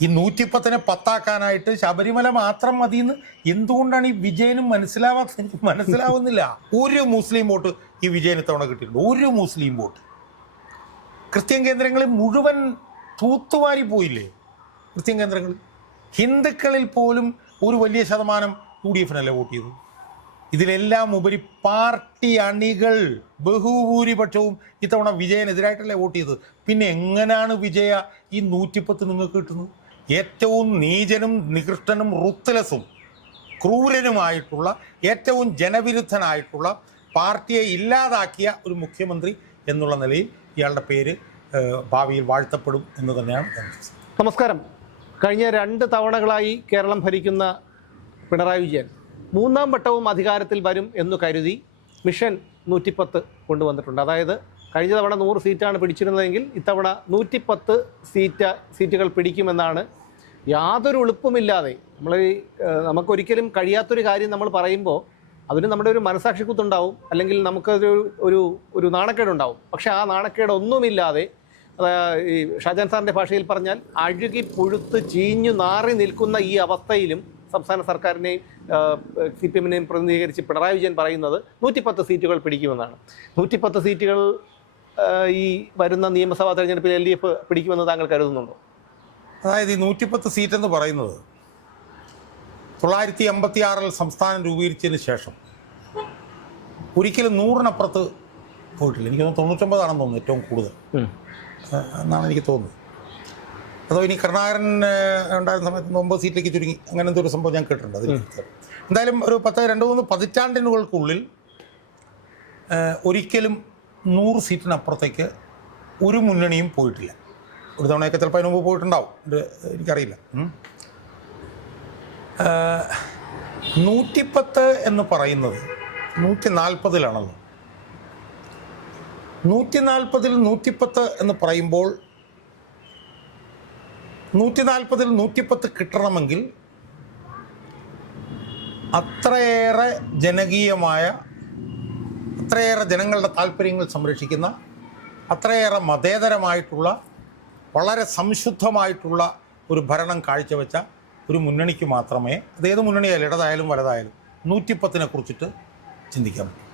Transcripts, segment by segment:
ഈ നൂറ്റിപ്പത്തിനെ പത്താക്കാനായിട്ട് ശബരിമല മാത്രം മതിയെന്ന് എന്തുകൊണ്ടാണ് ഈ വിജയനും മനസ്സിലാവാത്ത മനസ്സിലാവുന്നില്ല. ഒരു മുസ്ലിം വോട്ട് ഈ വിജയന് തവണ കിട്ടിയിട്ടുണ്ട്. ഒരു മുസ്ലിം വോട്ട്. ക്രിസ്ത്യൻ കേന്ദ്രങ്ങളിൽ മുഴുവൻ തൂത്തുവാരി പോയില്ലേ? ക്രിസ്ത്യൻ കേന്ദ്രങ്ങൾ. ഹിന്ദുക്കളിൽ പോലും ഒരു വലിയ ശതമാനം യു ഡി എഫിനല്ലേ വോട്ട് ചെയ്തു ഇതിലെല്ലാം ഉപരി പാർട്ടി അണികൾ ബഹുഭൂരിപക്ഷവും ഇത്തവണ വിജയനെതിരായിട്ടല്ലേ വോട്ട് ചെയ്തത്? പിന്നെ എങ്ങനെയാണ് വിജയ ഈ നൂറ്റിപ്പത്ത് നിങ്ങൾക്ക് കിട്ടുന്നത്? ഏറ്റവും നീചനും നികൃഷ്ടനും റുത്തലസും ക്രൂരനുമായിട്ടുള്ള ഏറ്റവും ജനവിരുദ്ധനായിട്ടുള്ള പാർട്ടിയെ ഇല്ലാതാക്കിയ ഒരു മുഖ്യമന്ത്രി എന്നുള്ള നിലയിൽ ഇയാളുടെ പേര് ഭാവിയിൽ വാഴ്ത്തപ്പെടും എന്ന് തന്നെയാണ് നമസ്കാരം. കഴിഞ്ഞ രണ്ട് തവണകളായി കേരളം ഭരിക്കുന്ന പിണറായി വിജയൻ മൂന്നാം വട്ടവും അധികാരത്തിൽ വരും എന്ന് കരുതി മിഷൻ നൂറ്റിപ്പത്ത് കൊണ്ടുവന്നിട്ടുണ്ട്. അതായത് കഴിഞ്ഞ തവണ നൂറ് സീറ്റാണ് പിടിച്ചിരുന്നതെങ്കിൽ ഇത്തവണ നൂറ്റിപ്പത്ത് സീറ്റ് സീറ്റുകൾ പിടിക്കുമെന്നാണ് യാതൊരു എളുപ്പമില്ലാതെ നമ്മൾ നമുക്കൊരിക്കലും കഴിയാത്തൊരു കാര്യം നമ്മൾ പറയുമ്പോൾ അതിന് നമ്മുടെ ഒരു മനസാക്ഷിക്കുത്തുണ്ടാവും അല്ലെങ്കിൽ നമുക്കൊരു ഒരു ഒരു നാണക്കേടുണ്ടാവും. പക്ഷേ ആ നാണക്കേടൊന്നുമില്ലാതെ ഈ ഷാജാൻ സാറിന്റെ ഭാഷയിൽ പറഞ്ഞാൽ അഴുകി പുഴുത്ത് ചീഞ്ഞു നാറി നിൽക്കുന്ന ഈ അവസ്ഥയിലും സംസ്ഥാന സർക്കാരിനെയും സി പി എമ്മിനെയും പ്രതിനിധീകരിച്ച് പിണറായി വിജയൻ പറയുന്നത് നൂറ്റിപ്പത്ത് സീറ്റുകൾ പിടിക്കുമെന്നാണ്. നൂറ്റിപ്പത്ത് സീറ്റുകൾ ഈ വരുന്ന നിയമസഭാ തെരഞ്ഞെടുപ്പിൽ എൽ ഡി എഫ് പിടിക്കുമെന്ന് താങ്കൾ കരുതുന്നുണ്ടോ? അതായത് ഈ നൂറ്റിപ്പത്ത് സീറ്റ് എന്ന് പറയുന്നത് തൊള്ളായിരത്തി എൺപത്തി ആറിൽ സംസ്ഥാനം രൂപീകരിച്ചതിന് ശേഷം. ഒരിക്കലും നൂറിനപ്പുറത്ത് പോയിട്ടില്ല. എനിക്ക് തോന്നുന്നു തൊണ്ണൂറ്റൊമ്പതാണെന്ന് തോന്നുന്നു ഏറ്റവും കൂടുതൽ. എന്നാണ് എനിക്ക് തോന്നുന്നത്. അതോ ഇനി കരുണാകരൻ ഉണ്ടായിരുന്ന സമയത്ത് ഒമ്പത് സീറ്റിലേക്ക് ചുരുങ്ങി. അങ്ങനത്തെ ഒരു സംഭവം ഞാൻ കേട്ടിട്ടുണ്ട് അതിൽ. എന്തായാലും ഒരു പത്ത് രണ്ട് മൂന്ന് പതിറ്റാണ്ടിനുകൾക്കുള്ളിൽ ഒരിക്കലും നൂറ് സീറ്റിനപ്പുറത്തേക്ക് ഒരു മുന്നണിയും പോയിട്ടില്ല. ഒരു തവണയൊക്കെ ചിലപ്പോൾ അതിന് മുമ്പ് പോയിട്ടുണ്ടാവും. എനിക്കറിയില്ല. നൂറ്റിപ്പത്ത് എന്ന് പറയുന്നത് നൂറ്റി നാൽപ്പതിലാണല്ലോ നൂറ്റി നാൽപ്പതിൽ നൂറ്റിപ്പത്ത് എന്ന് പറയുമ്പോൾ നൂറ്റി നാൽപ്പതിൽ നൂറ്റിപ്പത്ത് കിട്ടണമെങ്കിൽ അത്രയേറെ ജനകീയമായ അത്രയേറെ ജനങ്ങളുടെ താല്പര്യങ്ങൾ സംരക്ഷിക്കുന്ന അത്രയേറെ മതേതരമായിട്ടുള്ള വളരെ സംശുദ്ധമായിട്ടുള്ള ഒരു ഭരണം കാഴ്ചവെച്ച ഒരു മുന്നണിക്ക് മാത്രമേ അത് ഏത് മുന്നണിയായാലും ഇടതായാലും വലതായാലും നൂറ്റിപ്പത്തിനെ കുറിച്ചിട്ട് ചിന്തിക്കാൻ പറ്റും.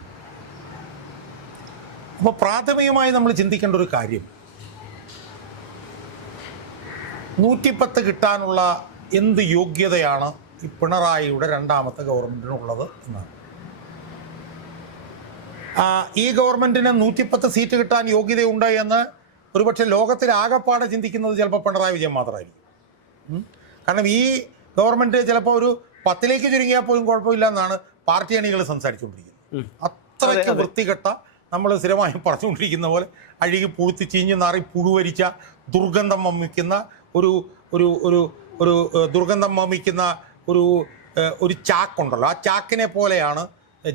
അപ്പോൾ പ്രാഥമികമായി നമ്മൾ ചിന്തിക്കേണ്ട ഒരു കാര്യം നൂറ്റിപ്പത്ത് കിട്ടാനുള്ള എന്ത് യോഗ്യതയാണ് ഈ പിണറായിയുടെ രണ്ടാമത്തെ ഗവൺമെന്റിനുള്ളത് എന്നാണ്. ഈ ഗവൺമെന്റിന് നൂറ്റിപ്പത്ത് സീറ്റ് കിട്ടാൻ യോഗ്യതയുണ്ട് എന്ന് ഒരുപക്ഷെ ലോകത്തിൽ ആകപ്പാടെ ചിന്തിക്കുന്നത് ചിലപ്പോൾ പിണറായി വിജയൻ മാത്രമായിരിക്കും. കാരണം ഈ ഗവൺമെന്റ് ചിലപ്പോൾ ഒരു പത്തിലേക്ക് ചുരുങ്ങിയാൽ പോലും കുഴപ്പമില്ല എന്നാണ് പാർട്ടി അണികൾ സംസാരിച്ചുകൊണ്ടിരിക്കുന്നത്. അത്രയ്ക്ക് വൃത്തികെട്ട നമ്മൾ സ്ഥിരമായും പറഞ്ഞുകൊണ്ടിരിക്കുന്ന പോലെ അഴുകി പുഴുത്തി ചീഞ്ഞ് നാറി പുഴുവരിച്ച ദുർഗന്ധം വമിക്കുന്ന ഒരു ഒരു ഒരു ഒരു ദുർഗന്ധം വമിക്കുന്ന ഒരു ഒരു ചാക്കുണ്ടല്ലോ. ആ ചാക്കിനെ പോലെയാണ്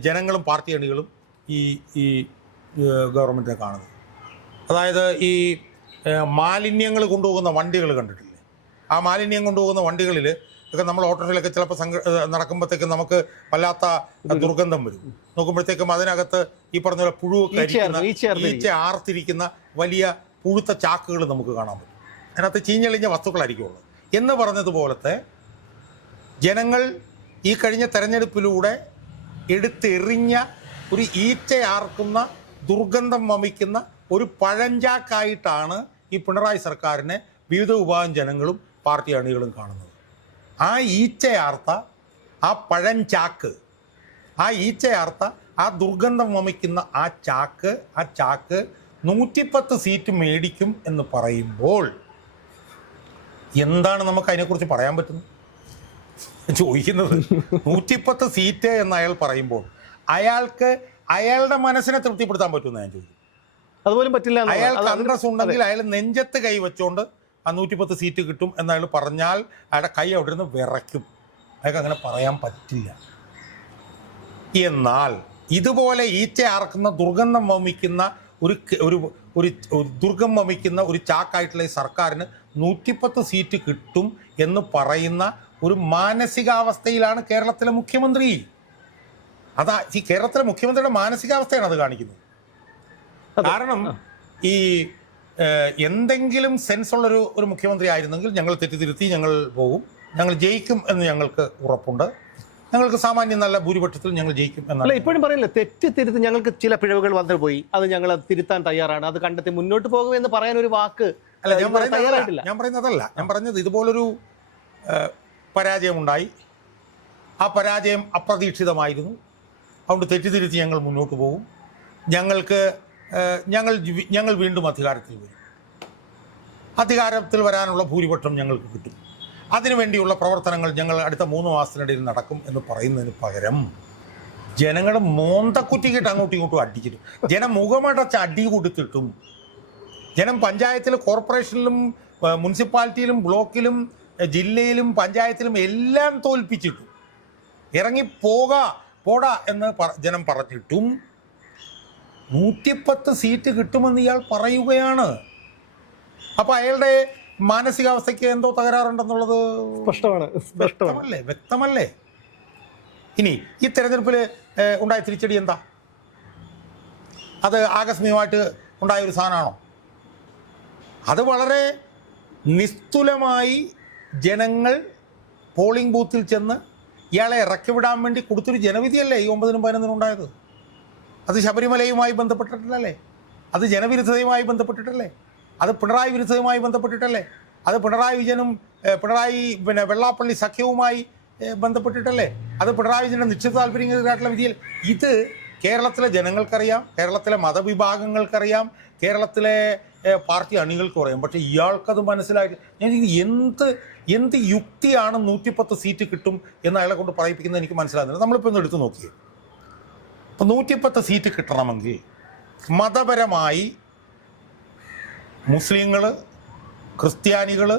ജനങ്ങളും പാർട്ടി അണികളും ഈ ഈ ഗവൺമെന്റിനെ കാണുന്നത്. അതായത് ഈ മാലിന്യങ്ങൾ കൊണ്ടുപോകുന്ന വണ്ടികൾ കണ്ടിട്ടില്ലേ? ആ മാലിന്യം കൊണ്ടുപോകുന്ന വണ്ടികളിൽ ഒക്കെ നമ്മൾ ഓട്ടോറിലൊക്കെ ചിലപ്പോൾ സംഘ നടക്കുമ്പോഴത്തേക്കും നമുക്ക് വല്ലാത്ത ദുർഗന്ധം വരും. നോക്കുമ്പോഴത്തേക്കും അതിനകത്ത് ഈ പറഞ്ഞ പോലെ പുഴുവൊക്കെ. ഈച്ച ആർത്തിരിക്കുന്ന വലിയ പുഴുത്ത ചാക്കുകൾ നമുക്ക് കാണാൻ പറ്റും. അതിനകത്ത് ചീഞ്ഞളിഞ്ഞ വസ്തുക്കളായിരിക്കും ഉള്ളത്. എന്ന് പറഞ്ഞതുപോലത്തെ ജനങ്ങൾ ഈ കഴിഞ്ഞ തെരഞ്ഞെടുപ്പിലൂടെ എടുത്തെറിഞ്ഞ ഒരു ഈച്ചയാർക്കുന്ന ദുർഗന്ധം വമിക്കുന്ന ഒരു പഴഞ്ചാക്കായിട്ടാണ് ഈ പിണറായി സർക്കാരിനെ വിവിധ വിഭാഗം ജനങ്ങളും പാർട്ടി അണികളും കാണുന്നത്. ആ ഈച്ചയാർത്ത ആ പഴഞ്ചാക്ക് ആ ഈച്ചയാർത്ത ആ ദുർഗന്ധം വമിക്കുന്ന ആ ചാക്ക് ആ ചാക്ക് നൂറ്റിപ്പത്ത് സീറ്റ് മേടിക്കും എന്ന് പറയുമ്പോൾ എന്താണ് നമുക്ക് അതിനെക്കുറിച്ച് പറയാൻ പറ്റുന്നത്? ചോദിക്കുന്നത്. നൂറ്റിപ്പത്ത് സീറ്റ് എന്ന് അയാൾ പറയുമ്പോൾ അയാൾക്ക് അയാളുടെ മനസ്സിനെ തൃപ്തിപ്പെടുത്താൻ പറ്റുമെന്ന് ഞാൻ ചോദിക്കും അതുപോലും പറ്റില്ല അയാൾ അയാൾക്ക് അന്തസ് ഉണ്ടെങ്കിൽ അയാൾ നെഞ്ചത്ത് കൈ വെച്ചുകൊണ്ട് ആ നൂറ്റിപ്പത്ത് സീറ്റ് കിട്ടും എന്ന് അയാൾ പറഞ്ഞാൽ അയാളുടെ കൈ അവിടെ നിന്ന് വിറയ്ക്കും. അയാൾക്ക് അങ്ങനെ പറയാൻ പറ്റില്ല. എന്നാൽ ഇതുപോലെ ഈച്ച ആർക്കുന്ന ദുർഗന്ധം വമിക്കുന്ന ഒരു ഒരു ഒരു ഒരു ദുർഗം വമിക്കുന്ന ഒരു ചാക്കായിട്ടുള്ള ഈ സർക്കാരിന് നൂറ്റിപ്പത്ത് സീറ്റ് കിട്ടും എന്ന് പറയുന്ന ഒരു മാനസികാവസ്ഥയിലാണ് കേരളത്തിലെ മുഖ്യമന്ത്രി. അതാ ഈ കേരളത്തിലെ മുഖ്യമന്ത്രിയുടെ മാനസികാവസ്ഥയാണ് അത് കാണിക്കുന്നത്. കാരണം ഈ എന്തെങ്കിലും സെൻസ് ഉള്ളൊരു ഒരു മുഖ്യമന്ത്രി ആയിരുന്നെങ്കിൽ ഞങ്ങൾ തെറ്റിതിരുത്തി ഞങ്ങൾ പോകും ഞങ്ങൾ ജയിക്കും എന്ന് ഞങ്ങൾക്ക് ഉറപ്പുണ്ട്. ഞങ്ങൾക്ക് സാമാന്യം നല്ല ഭൂരിപക്ഷത്തിൽ ഞങ്ങൾ ജയിക്കും എന്നല്ല ഇപ്പോഴും പറയില്ല തെറ്റ് തിരുത്തി ഞങ്ങൾക്ക് ചില പിഴവുകൾ വന്നു പോയി. അത് ഞങ്ങൾ തിരുത്താൻ തയ്യാറാണ്. അത് കണ്ടെത്തി മുന്നോട്ട് പോകും എന്ന് പറയാൻ ഒരു വാക്ക് അല്ല ഞാൻ പറയുന്നത് ഞാൻ പറയുന്നതല്ല. ഞാൻ പറഞ്ഞത് ഇതുപോലൊരു പരാജയം പരാജയമുണ്ടായി. ആ പരാജയം അപ്രതീക്ഷിതമായിരുന്നു. അതുകൊണ്ട് തെറ്റിതിരുത്തി ഞങ്ങൾ മുന്നോട്ട് പോകും. ഞങ്ങൾക്ക് ഞങ്ങൾ ഞങ്ങൾ വീണ്ടും അധികാരത്തിൽ വരും. അധികാരത്തിൽ വരാനുള്ള ഭൂരിപക്ഷം ഞങ്ങൾക്ക് കിട്ടും. അതിനുവേണ്ടിയുള്ള പ്രവർത്തനങ്ങൾ ഞങ്ങൾ അടുത്ത മൂന്ന് മാസത്തിനിടയിൽ നടക്കും എന്ന് പറയുന്നതിന് പകരം ജനങ്ങളുടെ മോന്തക്കുറ്റിക്കിട്ട് അങ്ങോട്ടും ഇങ്ങോട്ടും അടിച്ചിട്ടും ജനം മുഖമടച്ച് അടി കൊടുത്തിട്ടും ജനം പഞ്ചായത്തിലും കോർപ്പറേഷനിലും മുനിസിപ്പാലിറ്റിയിലും ബ്ലോക്കിലും ജില്ലയിലും പഞ്ചായത്തിലും എല്ലാം തോൽപ്പിച്ചിട്ടും. ഇറങ്ങി പോക പോടാ എന്ന് ജനം പറഞ്ഞിട്ടും നൂറ്റിപ്പത്ത് സീറ്റ് കിട്ടുമെന്ന് ഇയാൾ പറയുകയാണ്. അപ്പോൾ അയാളുടെ മാനസികാവസ്ഥയ്ക്ക് എന്തോ തകരാറുണ്ടെന്നുള്ളത് സ്പഷ്ടമാണ് വ്യക്തമല്ലേ? വ്യക്തമല്ലേ? ഇനി ഈ തെരഞ്ഞെടുപ്പിൽ ഉണ്ടായ തിരിച്ചടി എന്താ? അത് ആകസ്മികമായിട്ട് ഉണ്ടായ ഒരു സാധനമാണോ? അത് വളരെ നിസ്തുലമായി ജനങ്ങൾ പോളിംഗ് ബൂത്തിൽ ചെന്ന് ഇയാളെ ഇറക്കി വിടാൻ വേണ്ടി കൊടുത്തൊരു ജനവിധിയല്ലേ ഈ ഒമ്പതിനും പതിനൊന്നിനും ഉണ്ടായത്? അത് ശബരിമലയുമായി ബന്ധപ്പെട്ടിട്ടല്ലേ? അത് ജനവിരുദ്ധതയുമായി ബന്ധപ്പെട്ടിട്ടല്ലേ? അത് പിണറായി വിരുദ്ധതയുമായി ബന്ധപ്പെട്ടിട്ടല്ലേ? അത് പിണറായി വിജയനും പിണറായി പിന്നെ വെള്ളാപ്പള്ളി സഖ്യവുമായി ബന്ധപ്പെട്ടിട്ടല്ലേ? അത് പിണറായി വിജയന്റെ നിശ്ചിത താല്പര്യങ്ങൾക്കായിട്ടുള്ള വിധിയിൽ. ഇത് കേരളത്തിലെ ജനങ്ങൾക്കറിയാം കേരളത്തിലെ മതവിഭാഗങ്ങൾക്കറിയാം കേരളത്തിലെ പാർട്ടി അണികൾക്ക് പറയാം പക്ഷേ ഇയാൾക്കത് മനസ്സിലായിട്ട് ഞാൻ എന്ത് എന്ത് യുക്തിയാണ് നൂറ്റിപ്പത്ത് സീറ്റ് കിട്ടും എന്ന് അയാളെ കൊണ്ട് പറയിപ്പിക്കുന്നത് എനിക്ക് മനസ്സിലാകുന്നില്ല. നമ്മളിപ്പോൾ ഒന്ന് എടുത്തു നോക്കിയേ. ഇപ്പം നൂറ്റിപ്പത്ത് സീറ്റ് കിട്ടണമെങ്കിൽ മതപരമായി മുസ്ലിങ്ങൾ ക്രിസ്ത്യാനികൾ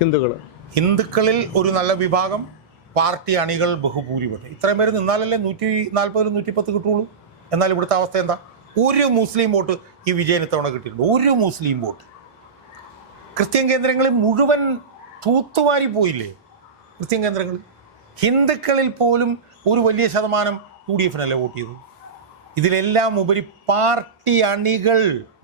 ഹിന്ദുക്കൾ ഹിന്ദുക്കളിൽ ഒരു നല്ല വിഭാഗം പാർട്ടി അണികൾ ബഹുഭൂരിപക്ഷം ഇത്രയും പേര് നിന്നാലല്ലേ നൂറ്റി നാൽപ്പത് നൂറ്റിപ്പത്ത് കിട്ടുള്ളൂ? എന്നാൽ ഇവിടുത്തെ അവസ്ഥ എന്താ? ഒരു മുസ്ലിം വോട്ട് ഈ വിജയൻ ഇത്തവണ കിട്ടിയിട്ടുണ്ട്. ഒരു മുസ്ലിം വോട്ട്. ക്രിസ്ത്യൻ കേന്ദ്രങ്ങളിൽ മുഴുവൻ തൂത്തുവാരി പോയില്ലേ ക്രിസ്ത്യൻ കേന്ദ്രങ്ങളിൽ ഹിന്ദുക്കളിൽ പോലും ഒരു വലിയ ശതമാനം യു ഡി എഫിനല്ലേ വോട്ട് ചെയ്തത്? ഇതിലെല്ലാം ഉപരി പാർട്ടി അണികൾ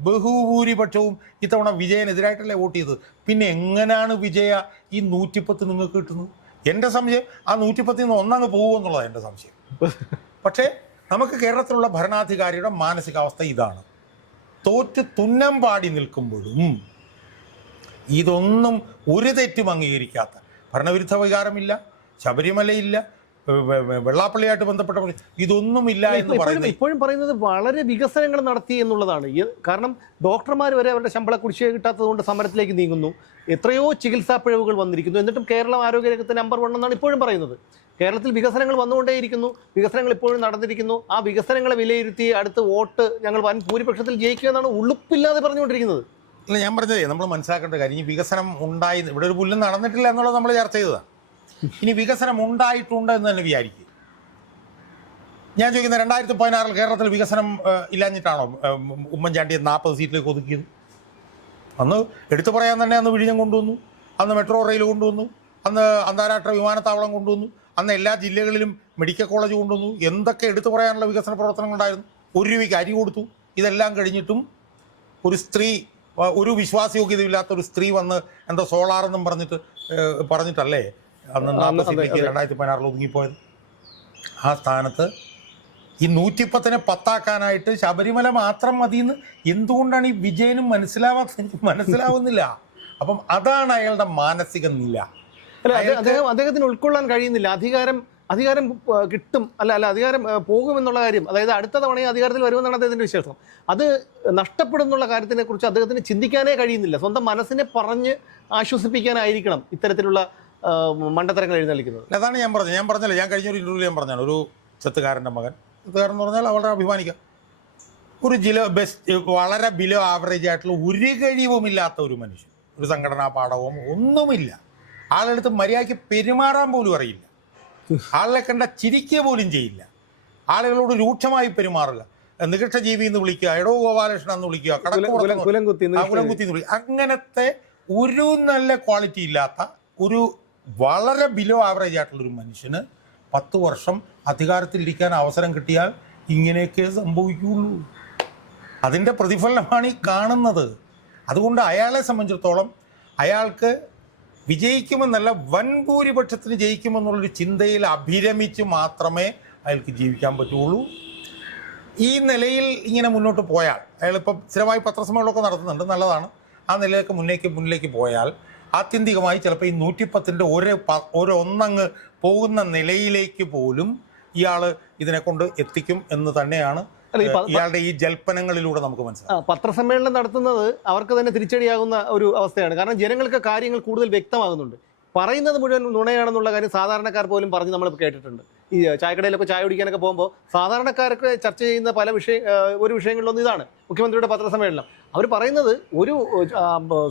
ബഹുഭൂരിപക്ഷവും ഇത്തവണ വിജയനെതിരായിട്ടല്ലേ വോട്ട് ചെയ്തത്? പിന്നെ എങ്ങനെയാണ് വിജയ ഈ നൂറ്റിപ്പത്ത് നിങ്ങൾക്ക് കിട്ടുന്നത്? എന്റെ സംശയം ആ നൂറ്റിപ്പത്തിൽ നിന്ന് ഒന്നങ്ങ് പോകുമെന്നുള്ളതാണ് എന്റെ സംശയം. പക്ഷേ നമുക്ക് കേരളത്തിലുള്ള ഭരണാധികാരിയുടെ മാനസികാവസ്ഥ ഇതാണ്. തോറ്റ് തുന്നം പാടി നിൽക്കുമ്പോഴും ഇതൊന്നും ഒരു തെറ്റും അംഗീകരിക്കാത്ത ഭരണവിരുദ്ധ വികാരമില്ല ശബരിമലയില്ല വെള്ളാപ്പള്ളിയായിട്ട് ബന്ധപ്പെട്ട ഇതൊന്നും ഇല്ല എന്ന് പറയുന്നത് ഇപ്പോഴും പറയുന്നത് വളരെ വികസനങ്ങൾ നടത്തി എന്നുള്ളതാണ്. കാരണം ഡോക്ടർമാർ വരെ അവരുടെ ശമ്പള കുടിശ്ശിക കിട്ടാത്തത് കൊണ്ട് സമരത്തിലേക്ക് നീങ്ങുന്നു. എത്രയോ ചികിത്സാ പിഴവുകൾ വന്നിരിക്കുന്നു. എന്നിട്ടും കേരളം ആരോഗ്യരംഗത്ത് നമ്പർ വൺ എന്നാണ് ഇപ്പോഴും പറയുന്നത്. കേരളത്തിൽ വികസനങ്ങൾ വന്നുകൊണ്ടേയിരിക്കുന്നു. വികസനങ്ങൾ ഇപ്പോഴും നടന്നിരിക്കുന്നു. ആ വികസനങ്ങളെ വിലയിരുത്തി അടുത്ത് വോട്ട് ഞങ്ങൾ വൻ ഭൂരിപക്ഷത്തിൽ ജയിക്കുക എന്നാണ് ഉളുപ്പില്ലാതെ പറഞ്ഞുകൊണ്ടിരിക്കുന്നത്. അല്ല ഞാൻ പറഞ്ഞതേ നമ്മൾ മനസ്സിലാക്കേണ്ട കാര്യം ഈ വികസനം ഉണ്ടായി ഇവിടെ ഒരു പുല്ലും നടന്നിട്ടില്ല എന്നുള്ളത് നമ്മൾ ചർച്ച ചെയ്തതാണ്. ഇനി വികസനം ഉണ്ടായിട്ടുണ്ട് എന്ന് തന്നെ വിചാരിക്കും. ഞാൻ ചോദിക്കുന്ന രണ്ടായിരത്തി പതിനാറിൽ കേരളത്തിൽ വികസനം ഇല്ലാഞ്ഞിട്ടാണോ ഉമ്മൻചാണ്ടിയെ നാൽപ്പത് സീറ്റിലേക്ക് ഒതുക്കിയത്? അന്ന് എടുത്തു പറയാൻ തന്നെ അന്ന് വിഴിഞ്ഞം കൊണ്ടുവന്നു അന്ന് മെട്രോ റെയിൽ കൊണ്ടുവന്നു അന്ന് അന്താരാഷ്ട്ര വിമാനത്താവളം കൊണ്ടുവന്നു അന്ന് എല്ലാ ജില്ലകളിലും മെഡിക്കൽ കോളേജ് കൊണ്ടുവന്നു എന്തൊക്കെ എടുത്തു പറയാനുള്ള വികസന പ്രവർത്തനങ്ങളുണ്ടായിരുന്നു? ഒരു രൂപയ്ക്ക് അരി കൊടുത്തു. ഇതെല്ലാം കഴിഞ്ഞിട്ടും ഒരു സ്ത്രീ ഒരു വിശ്വാസയോഗ്യതയില്ലാത്ത ഒരു സ്ത്രീ വന്ന് എന്തോ സോളാർ എന്നും പറഞ്ഞിട്ട് പറഞ്ഞിട്ടല്ലേ? അന്ന് സീറ്റിലേക്ക്. രണ്ടായിരത്തി പതിനാറിൽ ഒതുങ്ങിപ്പോയത്. ആ സ്ഥാനത്ത് ഈ നൂറ്റിപ്പത്തിനെ പത്താക്കാനായിട്ട് ശബരിമല മാത്രം മതിയെന്ന് എന്തുകൊണ്ടാണ് ഈ വിജയനും മനസ്സിലാവാത്ത എനിക്ക് മനസ്സിലാവുന്നില്ല? അപ്പം അതാണ് അയാളുടെ മാനസിക നില. അദ്ദേഹം അദ്ദേഹത്തിന് ഉൾക്കൊള്ളാൻ കഴിയുന്നില്ല. അധികാരം അധികാരം കിട്ടും. അല്ല അല്ല അധികാരം പോകും പോകുമെന്നുള്ള കാര്യം. അതായത് അടുത്ത തവണയും അധികാരത്തിൽ വരുമെന്നാണ് അദ്ദേഹത്തിന്റെ വിശ്വാസം. അത് നഷ്ടപ്പെടുന്നുള്ള കാര്യത്തിനെ കുറിച്ച് അദ്ദേഹത്തിന് ചിന്തിക്കാനേ കഴിയുന്നില്ല. സ്വന്തം മനസ്സിനെ പറഞ്ഞ് ആശ്വസിപ്പിക്കാനായിരിക്കണം ഇത്തരത്തിലുള്ള മണ്ടത്തരങ്ങൾ എഴുന്നള്ളിക്കുന്നത്. അതാണ് ഞാൻ പറഞ്ഞത്. ഞാൻ പറഞ്ഞല്ലോ ഞാൻ കഴിഞ്ഞ ഒരു ഇന്റർവ്യൂ ഞാൻ പറഞ്ഞാണ് ഒരു ചെത്തുകാരന്റെ മകൻ. ചെത്തുകാരൻ എന്ന് പറഞ്ഞാൽ വളരെ അഭിമാനിക്കാം. ഒരു ജിലോ ബെസ്റ്റ് വളരെ ബിലോ ആവറേജ് ആയിട്ടുള്ള ഒരു കഴിവുമില്ലാത്ത ഒരു മനുഷ്യൻ. ഒരു സംഘടനാ പാഠവും ഒന്നുമില്ല. ആളെടുത്ത് മര്യാദയ്ക്ക് പെരുമാറാൻ പോലും അറിയില്ല. ആളെ കണ്ട ചിരിക്കുക പോലും ചെയ്യില്ല. ആളുകളോട് രൂക്ഷമായി പെരുമാറുക. നികക്ഷ ജീവി എന്ന് വിളിക്കുക എടോ ഗോപാലകൃഷ്ണൻ എന്ന് വിളിക്കുക കുലം- കുലം- കുത്തി എന്ന് വിളിക്കുക. അങ്ങനത്തെ ഒരു നല്ല ക്വാളിറ്റി ഇല്ലാത്ത ഒരു വളരെ ബിലോ ആവറേജ് ആയിട്ടുള്ള ഒരു മനുഷ്യന് പത്ത് വർഷം അധികാരത്തിലിരിക്കാൻ അവസരം കിട്ടിയാൽ ഇങ്ങനെയൊക്കെ സംഭവിക്കുകയുള്ളൂ അതിന്റെ പ്രതിഫലനമാണ് ഈ കാണുന്നത്. അതുകൊണ്ട് അയാളെ സംബന്ധിച്ചിടത്തോളം അയാൾക്ക് വിജയിക്കുമെന്നല്ല വൻ ഭൂരിപക്ഷത്തിന് ജയിക്കുമെന്നുള്ളൊരു ചിന്തയിൽ അഭിരമിച്ച് മാത്രമേ അയാൾക്ക് ജീവിക്കാൻ പറ്റുള്ളൂ. ഈ നിലയിൽ ഇങ്ങനെ മുന്നോട്ട് പോയാൽ അയാളിപ്പം സ്ഥിരമായി പത്രസമ്മേളനമൊക്കെ നടത്തുന്നുണ്ട് നല്ലതാണ്. ആ നിലയിലൊക്കെ മുന്നേക്ക് മുന്നിലേക്ക് പോയാൽ ആത്യന്തികമായി ചിലപ്പോൾ ഈ നൂറ്റിപ്പത്തിന്റെ ഒരു പ- ഒരു ഒന്നങ്ങ് പോകുന്ന നിലയിലേക്ക് പോലും ഇയാൾ ഇതിനെ കൊണ്ട് എത്തിക്കും എന്ന് തന്നെയാണ് ഇയാളുടെ ഈ ജൽപ്പനങ്ങളിലൂടെ നമുക്ക് മനസ്സിലാക്കാം. പത്രസമ്മേളനം നടത്തുന്നത് അവർക്ക് തന്നെ തിരിച്ചടിയാകുന്ന ഒരു അവസ്ഥയാണ്. കാരണം ജനങ്ങൾക്ക് കാര്യങ്ങൾ കൂടുതൽ വ്യക്തമാകുന്നുണ്ട്. പറയുന്നത് മുഴുവൻ നുണയാണെന്നുള്ള കാര്യം സാധാരണക്കാർ പോലും പറഞ്ഞ് നമ്മൾ കേട്ടിട്ടുണ്ട്. ഈ ചായക്കടയിലൊക്കെ ചായ കുടിക്കാനൊക്കെ പോകുമ്പോൾ സാധാരണക്കാരൊക്കെ ചർച്ച ചെയ്യുന്ന പല വിഷയ ഒരു വിഷയങ്ങളിലൊന്നും ഇതാണ്. മുഖ്യമന്ത്രിയുടെ പത്രസമ്മേളനം. അവർ പറയുന്നത് ഒരു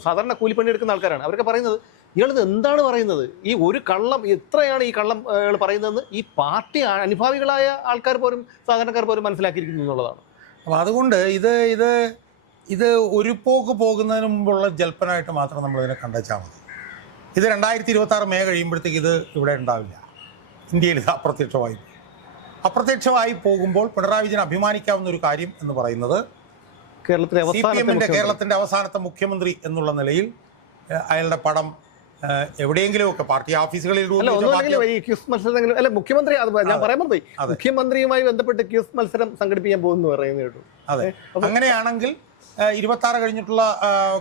സാധാരണ കൂലിപ്പണി എടുക്കുന്ന ആൾക്കാരാണ്. അവരൊക്കെ പറയുന്നത് ഇയാളിത് എന്താണ് പറയുന്നത്? ഈ ഒരു കള്ളം എത്രയാണ് ഈ കള്ളം ഇയാൾ പറയുന്നതെന്ന് ഈ പാർട്ടി അനുഭാവികളായ ആൾക്കാർ പോലും സാധാരണക്കാർ പോലും മനസ്സിലാക്കിയിരിക്കുന്നു എന്നുള്ളതാണ്. അപ്പം അതുകൊണ്ട് ഇത് ഇത് ഇത് ഒരു പോക്ക് പോകുന്നതിന് മുമ്പുള്ള ജൽപ്പനായിട്ട് മാത്രം നമ്മളിതിനെ ഇതിനെ കണ്ടുവച്ചാൽ മതി. ഇത് രണ്ടായിരത്തി ഇരുപത്തി ആറ് മേ കഴിയുമ്പോഴത്തേക്ക് ഇത് ഇവിടെ ഉണ്ടാവില്ല. ഇന്ത്യയിൽ ഇത് അപ്രത്യക്ഷമായി. അപ്രത്യക്ഷമായി പോകുമ്പോൾ പിണറായി വിജയൻ അഭിമാനിക്കാവുന്ന ഒരു കാര്യം എന്ന് പറയുന്നത് കേരളത്തിലെ സി പി എമ്മിന്റെ കേരളത്തിന്റെ കേരളത്തിന്റെ അവസാനത്തെ മുഖ്യമന്ത്രി എന്നുള്ള നിലയിൽ അയാളുടെ പടം എവിടെയെങ്കിലുമൊക്കെ പാർട്ടി ഓഫീസുകളിൽ അല്ല മുഖ്യമന്ത്രി അത് ഞാൻ പറയാൻ പോയി. മുഖ്യമന്ത്രിയുമായി ബന്ധപ്പെട്ട് ക്യൂസ് മത്സരം സംഘടിപ്പിക്കാൻ പോകുന്നു പറയുന്നത് കേട്ടു അതെ. അങ്ങനെയാണെങ്കിൽ ഇരുപത്തി ആറ് കഴിഞ്ഞിട്ടുള്ള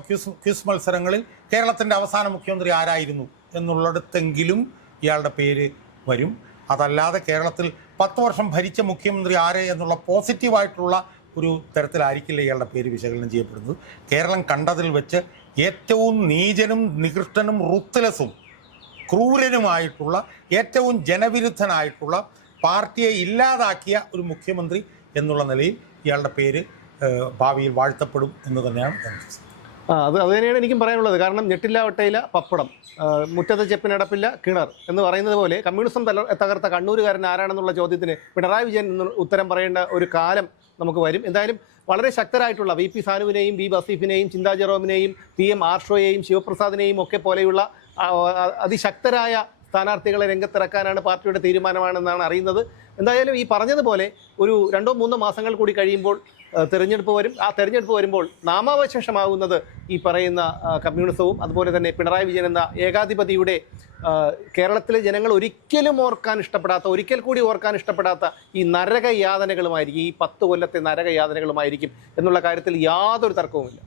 ക്യൂസ് ക്യൂസ് മത്സരങ്ങളിൽ കേരളത്തിന്റെ അവസാന മുഖ്യമന്ത്രി ആരായിരുന്നു എന്നുള്ളിടത്തെങ്കിലും ഇയാളുടെ പേര് വരും. അതല്ലാതെ കേരളത്തിൽ പത്ത് വർഷം ഭരിച്ച മുഖ്യമന്ത്രി ആര് എന്നുള്ള പോസിറ്റീവായിട്ടുള്ള ഒരു തരത്തിലായിരിക്കില്ല ഇയാളുടെ പേര് വിശകലനം ചെയ്യപ്പെടുന്നത്. കേരളം കണ്ടതിൽ വെച്ച് ഏറ്റവും നീചനും നികൃഷ്ടനും റുത്തലസും ക്രൂരനുമായിട്ടുള്ള ഏറ്റവും ജനവിരുദ്ധനായിട്ടുള്ള പാർട്ടിയെ ഇല്ലാതാക്കിയ ഒരു മുഖ്യമന്ത്രി എന്നുള്ള നിലയിൽ ഇയാളുടെ പേര് ഭാവിയിൽ വാഴ്ത്തപ്പെടും എന്ന് തന്നെയാണ് ആ അത് അത് തന്നെയാണ് എനിക്കും പറയാനുള്ളത്. കാരണം ഞെട്ടില്ല വട്ടയില പപ്പടം മുറ്റത്ത് ചെപ്പിനടപ്പില്ല കിണർ എന്ന് പറയുന്നത് പോലെ കമ്മ്യൂണിസം തകർത്ത കണ്ണൂരുകാരൻ ആരാണെന്നുള്ള ചോദ്യത്തിന് പിണറായി വിജയൻ ഉത്തരം പറയേണ്ട ഒരു കാലം നമുക്ക് വരും. എന്തായാലും വളരെ ശക്തരായിട്ടുള്ള വി പി സാനുവിനെയും ബി ബസീഫിനെയും ചിന്താ ജെറോമിനെയും പി എം ആർഷോയെയും ശിവപ്രസാദിനെയും ഒക്കെ പോലെയുള്ള അതിശക്തരായ സ്ഥാനാർത്ഥികളെ രംഗത്തിറക്കാനാണ് പാർട്ടിയുടെ തീരുമാനമാണെന്നാണ് അറിയുന്നത്. എന്തായാലും ഈ പറഞ്ഞതുപോലെ ഒരു രണ്ടോ മൂന്നോ മാസങ്ങൾ കൂടി കഴിയുമ്പോൾ തെരഞ്ഞെടുപ്പ് വരും. ആ തെരഞ്ഞെടുപ്പ് വരുമ്പോൾ നാമാവശേഷമാകുന്നത് ഈ പറയുന്ന കമ്മ്യൂണിസവും അതുപോലെ തന്നെ പിണറായി വിജയൻ എന്ന ഏകാധിപതിയുടെ കേരളത്തിലെ ജനങ്ങൾ ഒരിക്കലും ഓർക്കാൻ ഇഷ്ടപ്പെടാത്ത ഒരിക്കൽ കൂടി ഓർക്കാൻ ഇഷ്ടപ്പെടാത്ത ഈ നരകയാതനകളുമായിരിക്കും ഈ പത്ത് കൊല്ലത്തെ നരകയാതനകളുമായിരിക്കും എന്നുള്ള കാര്യത്തിൽ യാതൊരു തർക്കവുമില്ല.